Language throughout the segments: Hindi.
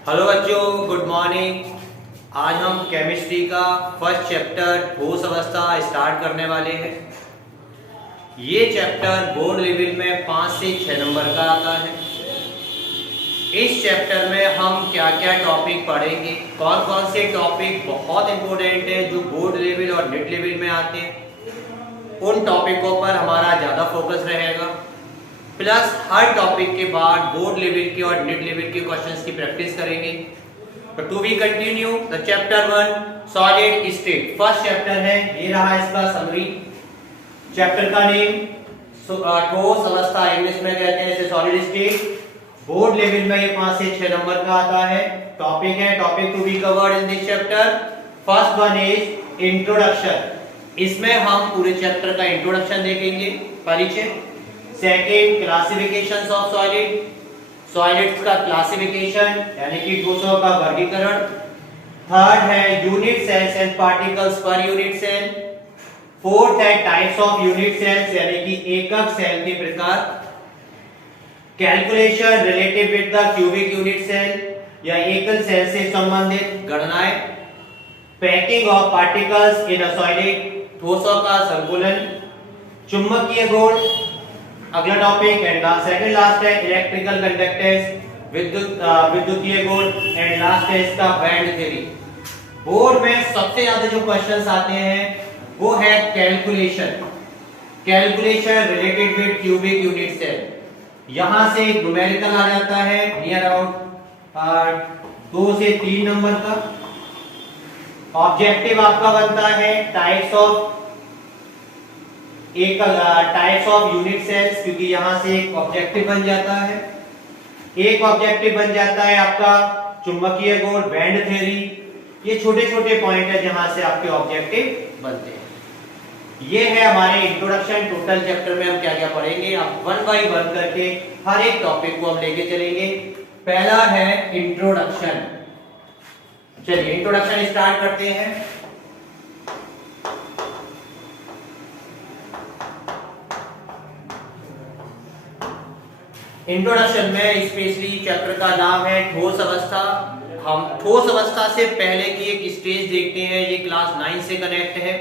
हेलो बच्चों, गुड मॉर्निंग। आज हम केमिस्ट्री का फर्स्ट चैप्टर ठोस अवस्था स्टार्ट करने वाले हैं। ये चैप्टर बोर्ड लेवल में 5 से 6 नंबर का आता है। इस चैप्टर में हम क्या क्या टॉपिक पढ़ेंगे, कौन कौन से टॉपिक बहुत इंपॉर्टेंट है जो बोर्ड लेवल और नेट लेवल में आते हैं, उन टॉपिकों पर हमारा ज़्यादा फोकस रहेगा। प्लस हर टॉपिक के बाद बोर्ड लेवल के और नेट लेवल के क्वेश्चंस की प्रैक्टिस करेंगे। तो to be continue the chapter 1 solid state. First chapter है, ये रहा इसका समरी। चैप्टर का नेम ठोस अवस्था, इंग्लिश में कहते हैं इसे सॉलिड स्टेट। बोर्ड लेवल में ये 5 से 6 नंबर का आता है। टॉपिक है, topic to be covered in this chapter. First one is introduction. इसमें हम पूरे चैप्टर का इंट्रोडक्शन देखेंगे, परिचय। Second, classifications of solid, solids का क्लासिफिकेशन यानी कि ठोसों का वर्गीकरण। थर्ड है यूनिट सेल्स एंड पार्टिकल्स पर यूनिट सेल। फोर्थ है टाइप्स ऑफ यूनिट सेल्स यानी कि एकक सेल के प्रकार। Calculation related with the cubic unit cell या एकल सेल से संबंधित गणनाएं। Packing of particles in a solid, ठोसों का संकुलन। चुंबकीय गुण अगला टॉपिक। एंड सेकंड लास्ट है इलेक्ट्रिकल कंडक्टेंस, विद्युतीय गुण। एंड लास्ट है इसका बैंड थ्योरी। बोर्ड में सबसे ज्यादा जो क्वेश्चंस आते हैं वो है calculation, calculation related with cubic unit cell. यहां से न्यूमेरिकल आ जाता है नियर अबाउट 2 से 3 नंबर का। ऑब्जेक्टिव आपका बनता है टाइप्स ऑफ यूनिट सेल्स, क्योंकि यहां से एक ऑब्जेक्टिव बन जाता है। एक ऑब्जेक्टिव बन जाता है आपका चुंबकीय गुण, बैंड थ्योरी। ये छोटे छोटे पॉइंट है जहां से आपके ऑब्जेक्टिव बनते हैं। ये है हमारे इंट्रोडक्शन। टोटल चैप्टर में हम क्या क्या पढ़ेंगे, अब वन बाय वन करके हर एक टॉपिक को हम लेके चलेंगे। पहला है इंट्रोडक्शन। चलिए इंट्रोडक्शन स्टार्ट करते हैं। इंट्रोडक्शन में स्पेशली चैप्टर का नाम है ठोस अवस्था। हम ठोस अवस्था से पहले की एक स्टेज देखते हैं, ये क्लास 9 से कनेक्ट है।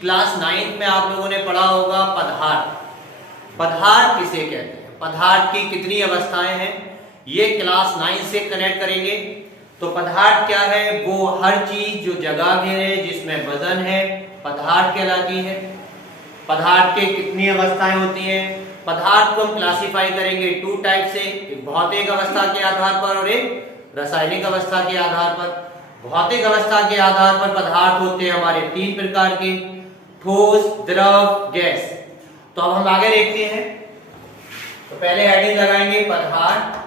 क्लास 9 में आप लोगों ने पढ़ा होगा पदार्थ। पदार्थ किसे कहते हैं, पदार्थ की कितनी अवस्थाएं हैं, ये क्लास 9 से कनेक्ट करेंगे। तो पदार्थ क्या है, वो हर चीज जो जगह घेरे जिसमें वजन है पदार्थ कहलाती है। पदार्थ के कितनी अवस्थाएं होती हैं, पदार्थ को हम क्लासिफाई करेंगे 2 टाइप से, एक भौतिक अवस्था के आधार पर और एक रासायनिक अवस्था के आधार पर। भौतिक अवस्था के आधार पर पदार्थ होते हैं हमारे 3 प्रकार के, ठोस, द्रव, गैस। तो अब हम आगे देखते हैं। तो पहले हेडिंग लगाएंगे पदार्थ।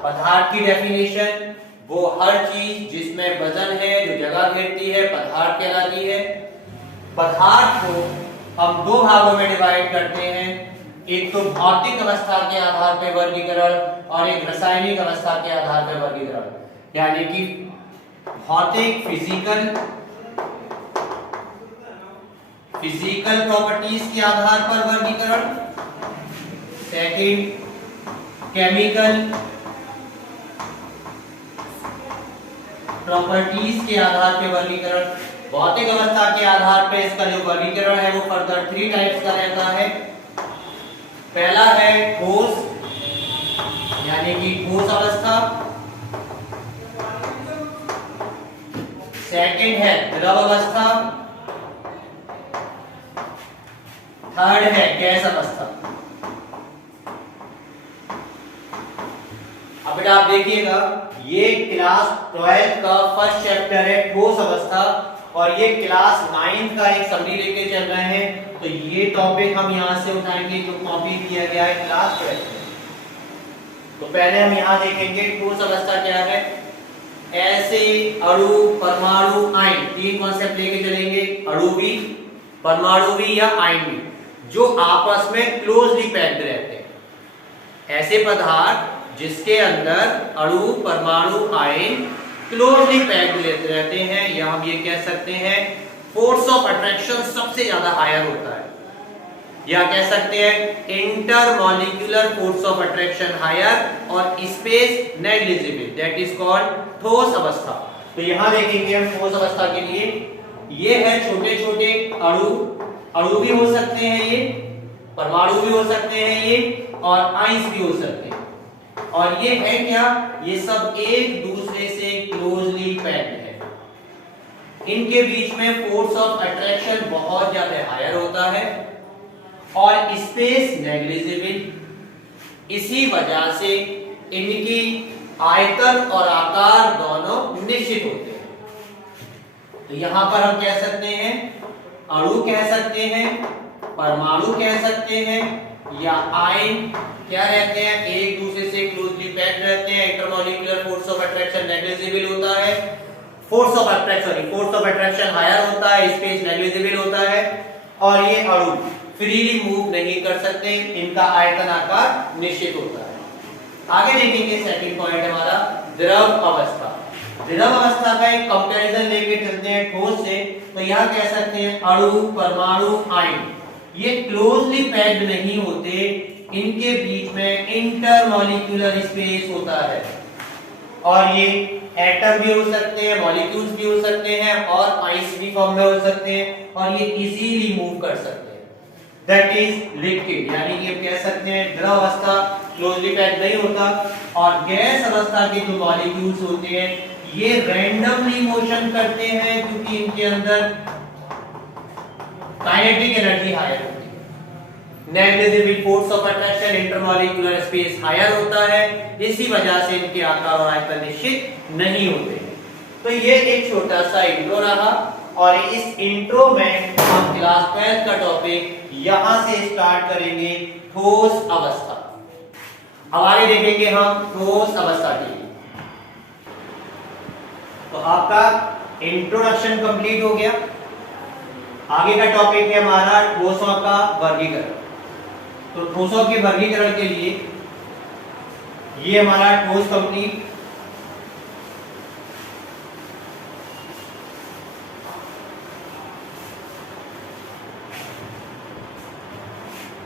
पदार्थ की डेफिनेशन, वो हर चीज जिसमें वजन है जो जगह घेरती है पदार्थ कहलाती है। पदार्थ को हम 2 भागों में डिवाइड करते हैं, एक तो भौतिक अवस्था के आधार पर वर्गीकरण और एक रासायनिक अवस्था के आधार पर वर्गीकरण। यानी कि भौतिक फिजिकल प्रॉपर्टीज के आधार पर वर्गीकरण। सेकंड केमिकल प्रॉपर्टीज के आधार पर वर्गीकरण। भौतिक अवस्था के आधार पर इसका जो वर्गीकरण है वो फर्दर 3 टाइप्स का रहता है। पहला है ठोस यानी कि ठोस अवस्था। सेकंड है द्रव अवस्था। थर्ड है गैस अवस्था। अब बेटा आप देखिएगा, ये क्लास 12 का फर्स्ट चैप्टर है ठोस अवस्था और ये क्लास 9 का एक समरी लेके चल रहे हैं। तो ये टॉपिक हम यहां से उठाएंगे जो कॉपी किया गया है क्लास 12 में। तो पहले हम यहां देखेंगे ठोस अवस्था क्या है। ऐसे अणु, परमाणु, आयन, 3 कॉन्सेप्ट लेके चलेंगे। अणु भी, परमाणु भी या आयन भी, जो आपस में क्लोजली पैक्ड रहते हैं। ऐसे पदार्थ जिसके अंदर अणु, परमाणु, आयन क्लोजली पैक्ड रहते हैं, या हम ये कह सकते हैं फोर्स ऑफ अट्रैक्शन सबसे ज्यादा हायर होता है, या कह सकते हैं intermolecular force of attraction higher और space negligible, that is called ठोस अवस्था। तो यहाँ देखेंगे हम ठोस अवस्था के लिए, ये है छोटे छोटे अणु भी हो सकते हैं, ये परमाणु भी हो सकते हैं, ये और आइंस भी हो सकते हैं। और ये है क्या, ये सब एक दूसरे से क्लोजली पैक्ड है। इनके बीच में फोर्स ऑफ अट्रैक्शन बहुत ज्यादा हायर होता है और स्पेस नेग्लिजिबल। इसी वजह से इनकी आयतन और आकार दोनों निश्चित होते हैं। तो यहां पर हम कह सकते हैं, अणु कह सकते हैं, परमाणु कह सकते हैं, या आयन क्या रहते हैं, एक दूसरे से क्लोजली पैक्ड रहते हैं। Intermolecular force of attraction negligible होता है, फोर्स ऑफ अट्रैक्शन हायर होता है, स्पेस नेग्लिजिबल होता है, और ये अणु फ्रीली मूव नहीं कर सकते, इनका आयतन आकार निश्चित होता है। आगे देखेंगे सेकंड पॉइंट हमारा द्रव अवस्था। द्रव अवस्था का एक कंपैरिजन लेके चलते हैं ठोस से। तो यहाँ कह सकते हैं अणु, परमाणु, आयन ये क्लोजली पैक्ड नहीं होते, इनके बीच में इंटरमॉलिक्यूलर स्पेस होता है, और ये एटम भी हो सकते हैं, मॉलिक्यूल्स भी हो सकते हैं, और आइंस भी फॉर्म में हो सकते हैं, और ये इजीली मूव कर सकते हैं। दैट इज लिक्विड, यानी कि हम कह सकते हैं द्रव अवस्था क्लोजली पैक्ड नहीं होता, और गैस अवस्था के जो मॉलिक्यूल्स होते हैं ये रैंडमली मोशन करते हैं, क्योंकि इनके अंदर काइनेटिक एनर्जी हायर होती है। Negligible force of attraction, intermolecular space higher होता है, इसी वजह से इनके आकार और आयतन निश्चित नहीं होते हैं। तो ये एक छोटा सा इंट्रो रहा, और इस इंट्रो में हम क्लास 12 का टॉपिक यहां से स्टार्ट करेंगे, ठोस अवस्था। अब आगे देखेंगे हम ठोस अवस्था के लिए। तो आपका इंट्रोडक्शन कंप्लीट हो गया। आगे का टॉपिक है हमारा ठोसों का वर्गीकरण। तो ठोसों के वर्गीकरण के लिए ये हमारा ठोस कंप्लीट।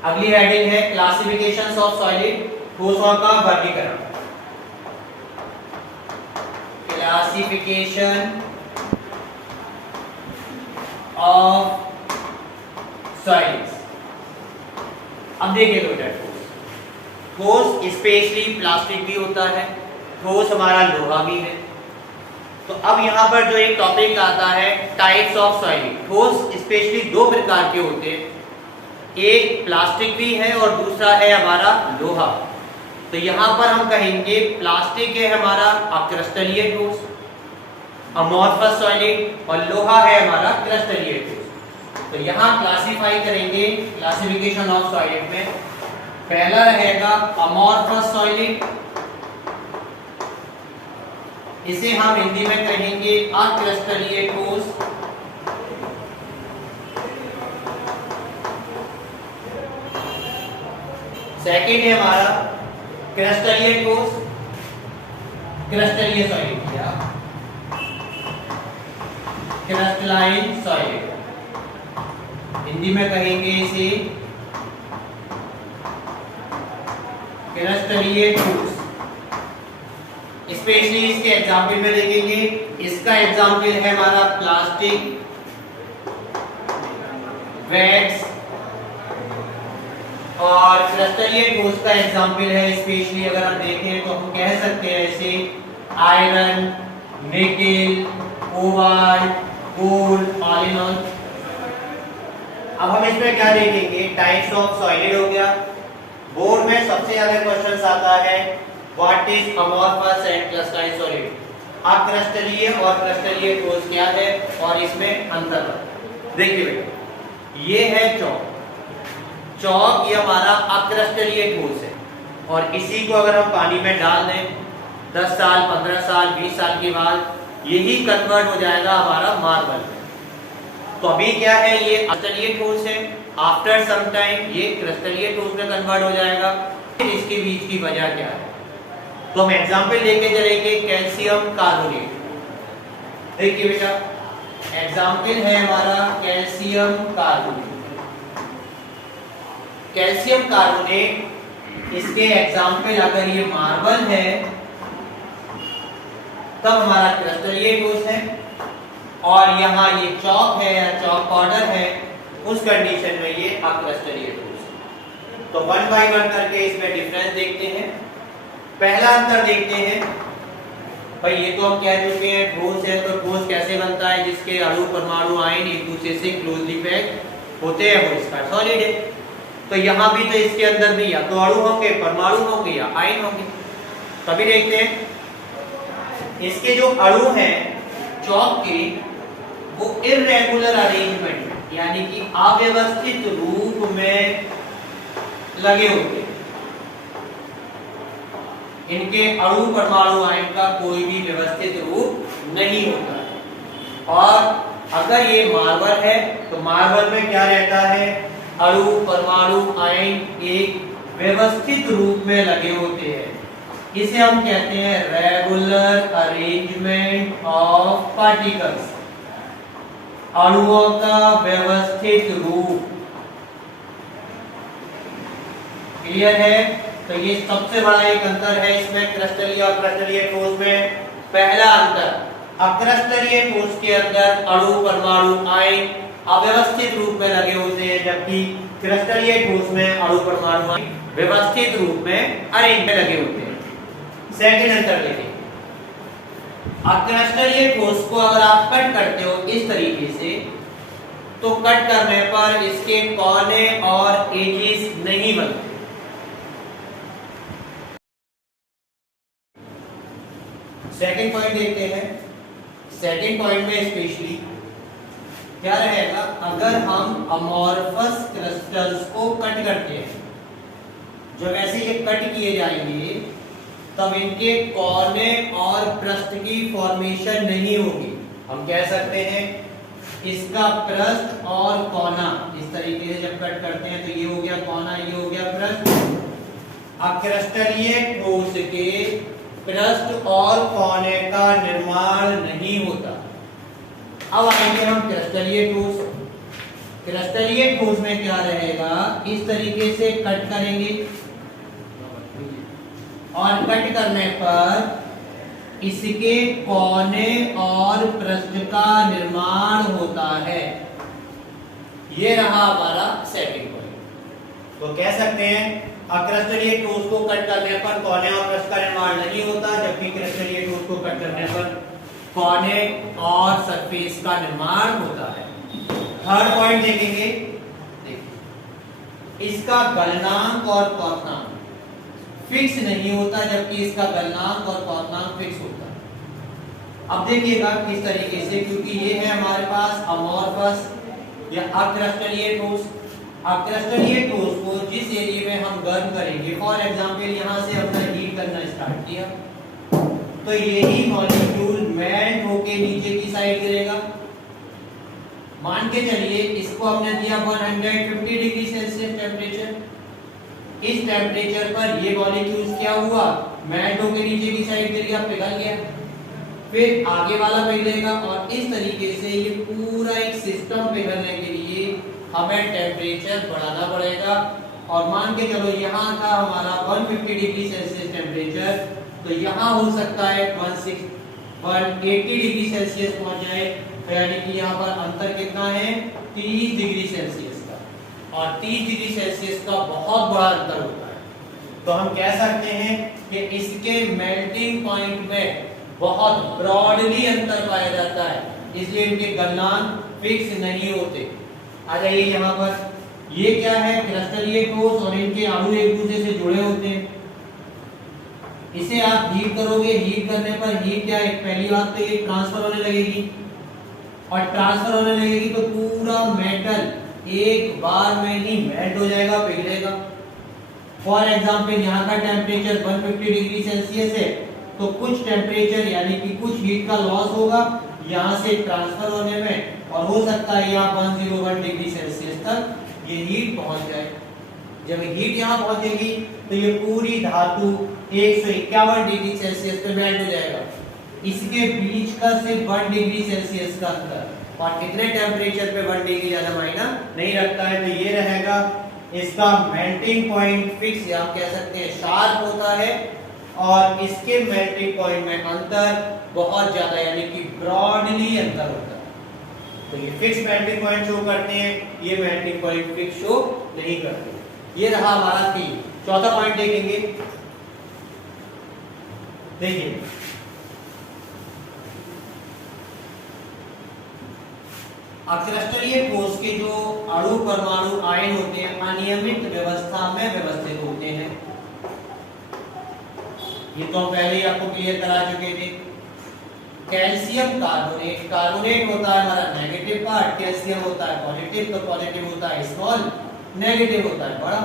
अगली हेडिंग है क्लासिफिकेशंस ऑफ सॉलिड, ठोसों का वर्गीकरण। Classification of solids. अब देखिए बेटा, ठोस स्पेशली प्लास्टिक भी होता है, ठोस हमारा लोहा भी है। तो अब यहाँ पर जो एक टॉपिक आता है टाइप्स ऑफ सॉलिड। ठोस स्पेशली दो प्रकार के होते हैं, एक प्लास्टिक भी है और दूसरा है हमारा लोहा। तो यहाँ पर हम कहेंगे प्लास्टिक है हमारा अक्रिस्टलीय ठोस, अमोर्फस सॉलिड, और लोहा है हमारा क्रिस्टलीय ठोस। तो यहाँ क्लासिफाई करेंगे, क्लासिफिकेशन ऑफ सॉलिड में पहला रहेगा अमोर्फस सॉलिड, इसे हम हिंदी में कहेंगे अक्रिस्टलीय ठोस। सेकेंड है हमारा क्रिस्टलीय ठोस, क्रिस्टलीय सॉलिड, क्या क्रिस्टलाइन सॉलिड, हिंदी में कहेंगे इसे क्रिस्टलीय ठोस। स्पेशली इसके एग्जाम्पल में देखेंगे, इसका एग्जाम्पल है हमारा प्लास्टिक, वैक्स, और क्रिस्टलीय ठोस का एग्जाम्पल है स्पेशली अगर हम देखें तो हम कह सकते हैं इसे iron, nickel, cobalt, gold, all in all. अब हम इसमें क्या देखेंगे, टाइप्स ऑफ सॉलिड हो गया। बोर्ड में सबसे ज्यादा क्वेश्चंस आता है what is amorphous and crystalline solid. अक्रिस्टलीय और क्रिस्टलीय ठोस क्या है और इसमें अंतर। देखिए बेटा, ये है चौक, चौक ये हमारा अक्रिस्टलीय ठोस है, और इसी को अगर हम पानी में डाल दें 10 साल, 15 साल, 20 साल के बाद यही कन्वर्ट हो जाएगा हमारा मार्बल में। तो अभी क्या है, ये क्रिस्टलीय ठोस है, आफ्टर सम टाइम ये क्रिस्टलीय ठोस में कन्वर्ट हो जाएगा। इसके बीच की वजह क्या है, तो हम एग्जांपल लेके चलेंगे कैल्शियम कार्बोनेट। देखिए बेटा, एग्जांपल है हमारा कैल्शियम कार्बोनेट। कैल्शियम कार्बोनेट इसके एग्जाम्पल अगर ये मार्बल है तब हमारा क्रिस्टलीय है, और यहाँ ये चॉक है या चॉक पाउडर है, उस कंडीशन में ये अक्रिस्टलीय है। तो वन बाय वन करके इसमें डिफरेंस देखते हैं। पहला अंतर देखते हैं, भाई ये तो हम कह चुके हैं ठोस है, तो ठोस कैसे बनता है, जिसके अणु परमाणु आयन एक दूसरे से क्लोजली पैक्ड होते हैं, वो इसका सॉलिड है। तो यहाँ भी तो इसके अंदर भी या तो अणु होंगे, परमाणु होंगे या आयन होंगे। तभी देखते हैं इसके जो अणु हैं चौक के, वो इररेगुलर अरेंजमेंट यानी कि अव्यवस्थित रूप में लगे होते हैं। इनके अणु परमाणु आयन का कोई भी व्यवस्थित रूप नहीं होता है। और अगर ये मार्बल है तो मार्बल में क्या रहता है, अणु परमाणु आयन एक व्यवस्थित रूप में लगे होते हैं। इसे हम कहते हैं रेगुलर अरेंजमेंट ऑफ पार्टिकल्स, अणुओं का व्यवस्थित रूप। क्लियर है? तो ये सबसे बड़ा एक अंतर है इसमें क्रिस्टलीय और क्रिस्टलीय ठोस में। पहला अंतर, अक्रिस्टलीय ठोस के अंदर अणु परमाणु आयन अव्यवस्थित रूप में लगे होते हैं, जबकि क्रिस्टलीय ठोस में अणु परमाणु आयन व्यवस्थित रूप में अरेंज में लगे होते हैं। सेकंड अंतर देखिए, अक्रिस्टलीय ठोस को अगर आप कट करते हो इस तरीके से, तो कट करने पर इसके कोने और एजेस नहीं बनते। सेकंड पॉइंट देखते हैं। सेकंड पॉइंट में स्पेशली क्या रहेगा, अगर हम अमॉर्फस क्रिस्टल्स को कट करते हैं, जब ऐसे ये कट किए जाएंगे तब इनके कोने और पृष्ठ की फॉर्मेशन नहीं होगी। हम कह सकते हैं इसका पृष्ठ और कोना, इस तरीके से जब कट करते हैं तो ये हो गया कोना, ये हो गया पृष्ठ। अक्रिस्टलीय ठोस के पृष्ठ और कोने का निर्माण नहीं होता। अब आएंगे हम क्रिस्टलीय ठोस। क्रिस्टलीय ठोस में क्या रहेगा, इस तरीके से कट करेंगे और कट करने पर इसके कोने और पृष्ठ का निर्माण होता है। ये रहा हमारा सेकंड पॉइंट। तो कह सकते हैं अक्रिस्टलीय ठोस को कट करने पर कोने और पृष्ठ का निर्माण नहीं होता, जबकि क्रिस्टलीय ठोस को कट करने पर कोने और सरफेस का निर्माण होता है। थर्ड पॉइंट देखेंगे, इसका गलनांक और क्वथनांक फिक्स नहीं होता, जबकि इसका गलनांक और क्वथनांक फिक्स होता है। अब देखिएगा किस तरीके से, क्योंकि ये है हमारे पास अमॉर्फस या अक्रिस्टलीय ठोस। अक्रिस्टलीय ठोस को जिस एरिया में हम गर्म करेंगे, फॉर एग्जांपल यहां से अपना हीट करना स्टार्ट किया, तो यही मॉलिक्यूल मेल्ट होके नीचे की साइड गिरेगा। मान के चलिए इसको हमने दिया 150 डिग्री सेल्सियस टेम्परेचर। इस टेम्परेचर पर ये मॉलिक्यूल्स क्या हुआ, मेल्ट होके नीचे की साइड गिर गया, पिघल गया, फिर आगे वाला पिघलेगा, और इस तरीके से ये पूरा एक सिस्टम पिघलने के लिए हमें टेम्परेचर बढ़ाना पड़ेगा। और मान के चलो यहाँ था हमारा 150 डिग्री सेल्सियस टेम्परेचर, तो यहाँ हो सकता है 180 डिग्री सेल्सियस पहुंच जाए, तो यानी कि यहाँ पर अंतर कितना है, 30 डिग्री सेल्सियस का, और 30 डिग्री सेल्सियस का बहुत बड़ा अंतर होता है। तो हम कह सकते हैं कि इसके मेल्टिंग पॉइंट में बहुत ब्रॉडली अंतर पाया जाता है, इसलिए इनके गलनांक फिक्स नहीं होते। आ जाइए यहाँ पर, ये क्या है, क्रिस्टलीय ठोस, और इनके अणु एक दूसरे से जुड़े होते हैं। इसे आप हीट करोगे, हीट करने पर हीट क्या है, पहली बात तो ये ट्रांसफर होने लगेगी, और ट्रांसफर होने लगेगी तो पूरा मेटल एक बार में ही मेल्ट हो जाएगा, पिघलेगा। फॉर एग्जांपल यहाँ का टेम्परेचर 150 डिग्री सेल्सियस है, तो कुछ टेम्परेचर यानी कि कुछ हीट का लॉस होगा यहाँ से ट्रांसफर होने में, और हो सकता है यहाँ 101 डिग्री सेल्सियस तक ये हीट पहुंच जाए। जब हीट यहाँ पहुंचेगी तो ये पूरी धातु 151 डिग्री सेल्सियस पे मेल्ट हो जाएगा। इसके बीच का सिर्फ 1 डिग्री सेल्सियस का अंतर, और कितने टेम्परेचर पे 1 डिग्री ज्यादा मायना नहीं रखता है, तो ये रहेगा इसका मेल्टिंग पॉइंट फिक्स या हम कह सकते हैं शार्प होता है, और इसके मेल्टिंग पॉइंट में अंतर बहुत ज्यादा यानी कि ब्रॉडली अंतर होता है। तो ये फिक्स मेल्टिंग पॉइंट शो करते हैं, ये मेल्टिंग पॉइंट फिक्स शो नहीं करते। ये रहा हमारा 3। चौथा पॉइंट देखेंगे। देखिए अक्लस्टरीय ठोस के जो अणु परमाणु आयन होते हैं अनियमित व्यवस्था में व्यवस्थित होते हैं। ये तो हम पहले ही आपको क्लियर करा चुके थे। कैल्शियम कार्बोनेट, कार्बोनेट होता है हमारा नेगेटिव पार्ट, कैल्शियम होता है पॉजिटिव, तो पॉजिटिव होता है स्मॉल, नेगेटिव होता है बड़ा।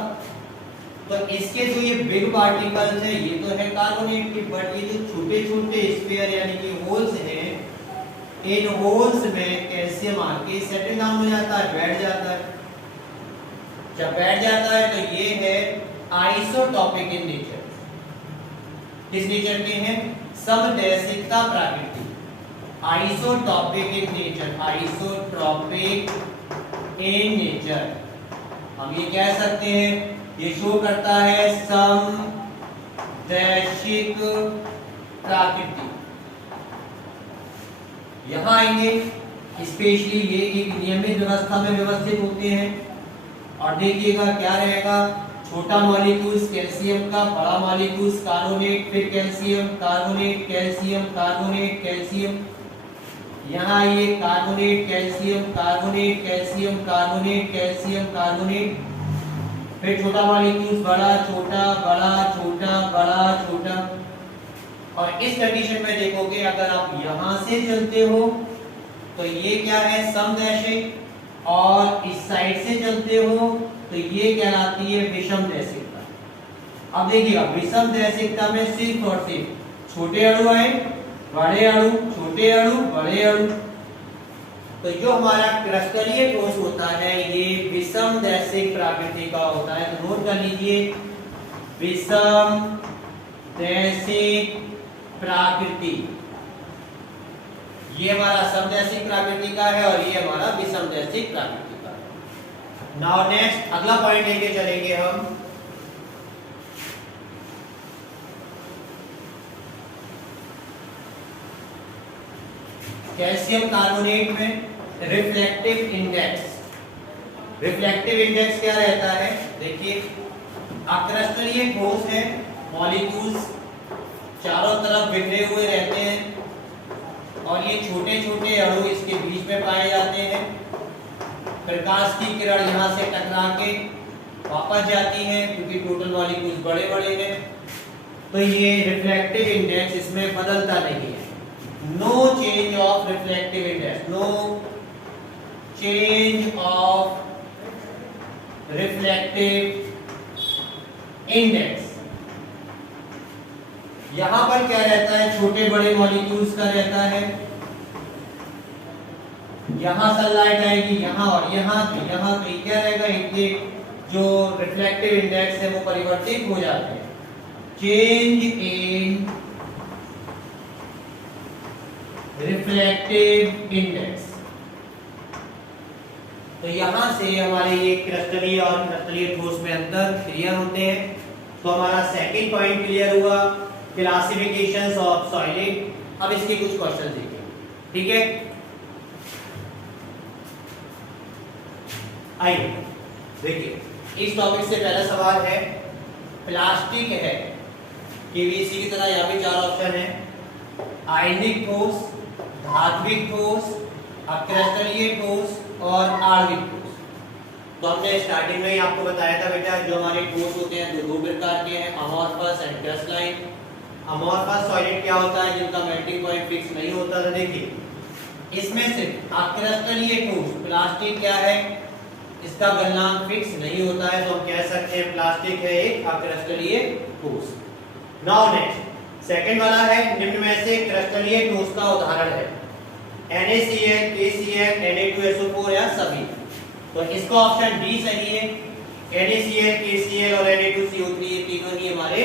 तो इसके जो ये बिग पार्टिकल्स है ये तो है कार्बोनेट के, बट ये जो छोटे छोटे स्फीयर यानी कि होल्स हैं, इन होल्स में कैल्शियम आके सेटल डाउन हो जाता है, बैठ जाता है। जब बैठ जाता है तो ये है आइसोटॉपिक इन नेचर। किस नेचर के हैं? समदैशिकता प्रकृति, isotopic in nature, isotropic in nature. हम ये कह सकते हैं ये शो करता है समदैशिक प्रकृति। यहां आएंगे स्पेशली ये एक नियमित व्यवस्था में व्यवस्थित होते हैं। और देखिएगा क्या रहेगा, छोटा मॉलिक्यूल्स कैल्शियम का, बड़ा मॉलिक्यूल्स कार्बोनेट, फिर calcium carbonate, calcium carbonate, calcium. यहाँ ये carbonate calcium carbonate, calcium carbonate, calcium carbonate, फिर छोटा मॉलिक्यूल्स बड़ा छोटा बड़ा छोटा बड़ा छोटा। और इस कंडीशन में देखोगे अगर आप यहां से चलते हो तो ये क्या है समदैशिक, और इस साइड से चलते हो तो ये कहलाती है विषमदैशिकता। अब देखिएगा विषमदैशिकता में सिर्फ और सिर्फ छोटे अणु आए, बड़े अणु, छोटे अणु, बड़े अणु। तो जो हमारा क्रिस्टलीय ठोस होता है ये विषमदैशिक प्रकृति का होता है। तो नोट कर लीजिए विषमदैशिक प्रकृति, ये हमारा समदैशिक प्रकृति का है और ये हमारा विषमदैशिक प्रकृति का है। नाउ नेक्स्ट अगला पॉइंट लेके चलेंगे हम। कैल्शियम कार्बोनेट में रिफ्लेक्टिव इंडेक्स। रिफ्लेक्टिव इंडेक्स क्या रहता है? देखिए अक्रिस्टलीय ठोस है, मॉलिक्यूल्स चारों तरफ बिखरे हुए रहते हैं और ये छोटे छोटे अणु इसके बीच में पाए जाते हैं। प्रकाश की किरण यहाँ से टकरा के वापस जाती है क्योंकि टोटल मॉलिक्यूल्स बड़े बड़े हैं। तो ये रिफ्लेक्टिव इंडेक्स इसमें बदलता नहीं है। No change of reflective index, no change of reflective index. यहां पर क्या रहता है? छोटे बड़े मॉलिक्यूल्स का रहता है। यहां सनलाइट आएगी यहां और यहां, तो यहां पे क्या रहेगा? इनके जो रिफ्लेक्टिव इंडेक्स है वो परिवर्तित हो जाते हैं। Change in reflective index. तो यहां से हमारे ये क्रिस्टलीय और क्रिस्टलीय ठोस में अंतर क्लियर होते हैं। तो हमारा सेकंड पॉइंट क्लियर हुआ, क्लासिफिकेशंस ऑफ सॉलिड। अब इसके कुछ क्वेश्चन देखिए, ठीक है? आइए देखिए इस टॉपिक से पहला सवाल है, प्लास्टिक है, केवीसी की तरह यहाँ भी 4 ऑप्शन है। आयनिक ठोस, धात्विक ठोस, अक्रिस्टलीय ठोस और आणविक ठोस। तो हमने स्टार्टिंग में ही आपको बताया था बेटा जो हमारे ठोस होते हैं दो प्रकार के हैं, amorphous and crystalline. Amorphous solid क्या होता है? जिनका मेल्टिंग पॉइंट फिक्स नहीं होता था। देखिए इसमें से अक्रिस्टलीय ठोस प्लास्टिक क्या है? इसका गलनांक फिक्स नहीं होता है, तो हम कह सकते हैं प्लास्टिक है एक अक्रिस्टलीय ठोस। नाउ नेक्स्ट सेकंड वाला है, निम्न में से क्रिस्टलीय ठोस का उदाहरण है NaCl, KCl, Na2SO4 या सभी। तो इसका ऑप्शन डी सही है। NaCl, KCl और Na2CO3 ये तीनों ही हमारे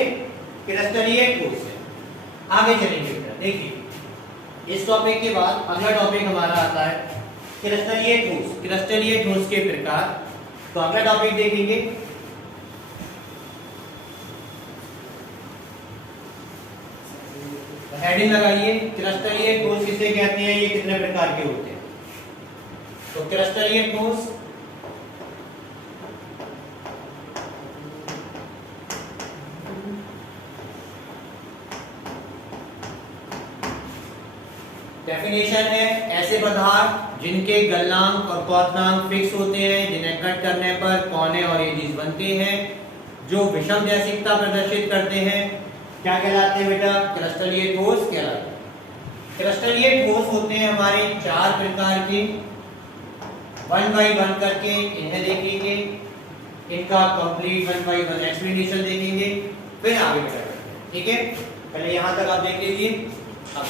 क्रिस्टलीय ठोस है। आगे चलेंगे बेटा, देखिए इस टॉपिक के बाद अगला टॉपिक हमारा आता है क्रिस्टलीय ठोस। क्रिस्टलीय ठोस के प्रकार। तो अगला टॉपिक देखेंगे हेडिंग लगाइए, क्लस्टरीय ठोस किसे कहते हैं, ये कितने प्रकार के होते हैं। तो क्लस्टरीय ठोस डेफिनेशन है ऐसे पदार्थ जिनके गलनांक और क्वथनांक फिक्स होते हैं, जिन्हें कट करने पर कोने और एजिस बनते हैं, जो विषम जैसिकता प्रदर्शित करते हैं, क्या कहलाते हैं बेटा, क्लस्टरीय ठोस कहलाते हैं। क्लस्टरीय ठोस होते हैं हमारे 4 प्रकार के, 1 बाय 1 करके इन्हें देखेंगे, इनका कंप्लीट 1 बाय 1 एक्सप्लेनेशन देखेंगे, फिर आगे बढ़ेंगे। ठीक है, पहले यहां तक आप देख लीजिए। अब